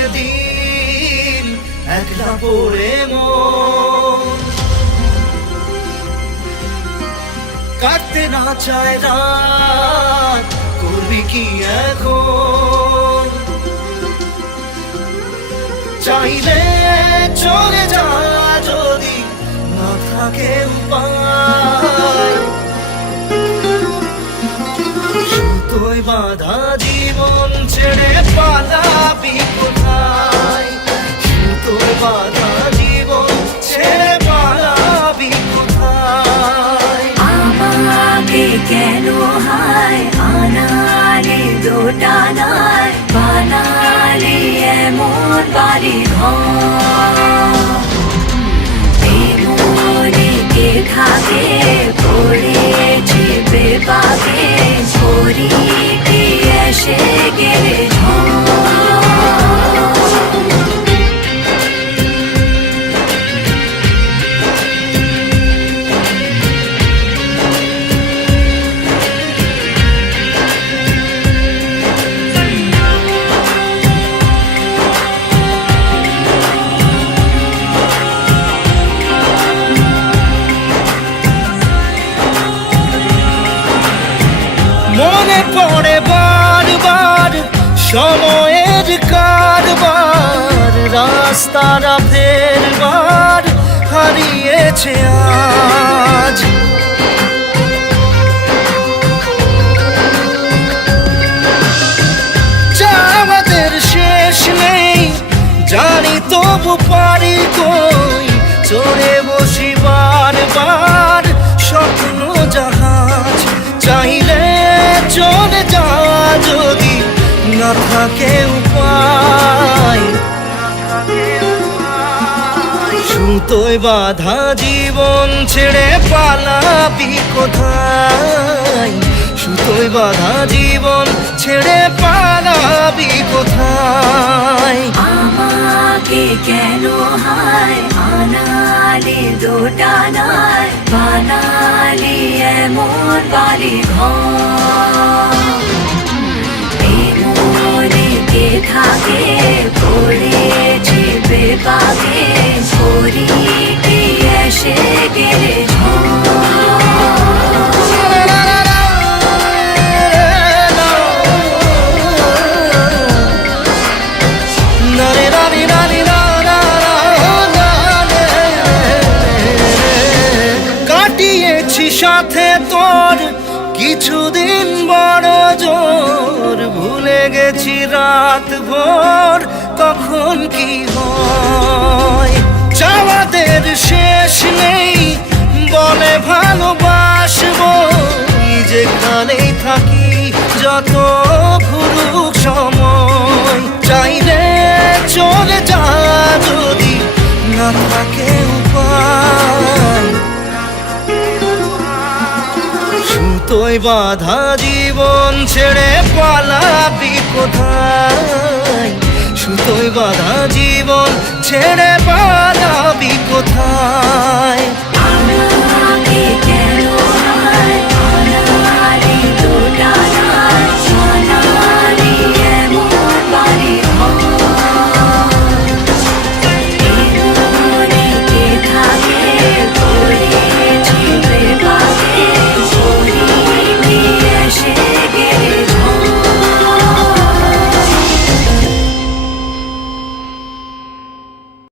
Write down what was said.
দিন একলা পড়ে মন কাটতে না চায় রাত করবি কি এখন চাইলে চলে যা যদি না থাকে উপায় সুতোয় বাঁধা জীবন ছেড়ে পালাবি কোথায় সুতোয় বাঁধা জীবন ছেড়ে পালাবি কোথায় আমাকে কেন হায় আনালে দোটানায় বানালে এমন বাড়ি ঘর মনে কে থাকে পড়েছি বেপাকে ছড়ি কি এসে গেলে মনে পড়ে বারবার সময়ের কারবার রাস্তাটা ফেরবার হারিয়েছে আজ আমাদের শেষ নেই জানি তবু পারি কই চড়ে বসি বারবার স্বপ্ন জাহাজ চাইলে চলে যা যদি না থাকে উপায় সুতোয় বাঁধা জীবন ছেড়ে পালাবি কোথায় সুতোয় বাঁধা জীবন ছেড়ে পালাবি কোথায় আমাকে কেন হায় আনালে দোটানায় বানালে এমন বাড়ি ঘর মনে কে থাকে পড়েছি বেপাকে ছড়ি কি এসে গেলে কাটিয়েছি সাথে তোর কিছুদিন বড় জোর ভুলে গেছি রাত ভোর কখন কি হয় চাওয়াদের শেষ নেই বলে ভালোবাসবো যেখানেই থাকি যত ঘুরুক সময় চাইলে চলে যা যদি না থাকে উপায় সুতোয় বাঁধা জীবন ছেড়ে পালাবি কোথায় সুতোয় বাঁধা জীবন ছেড়ে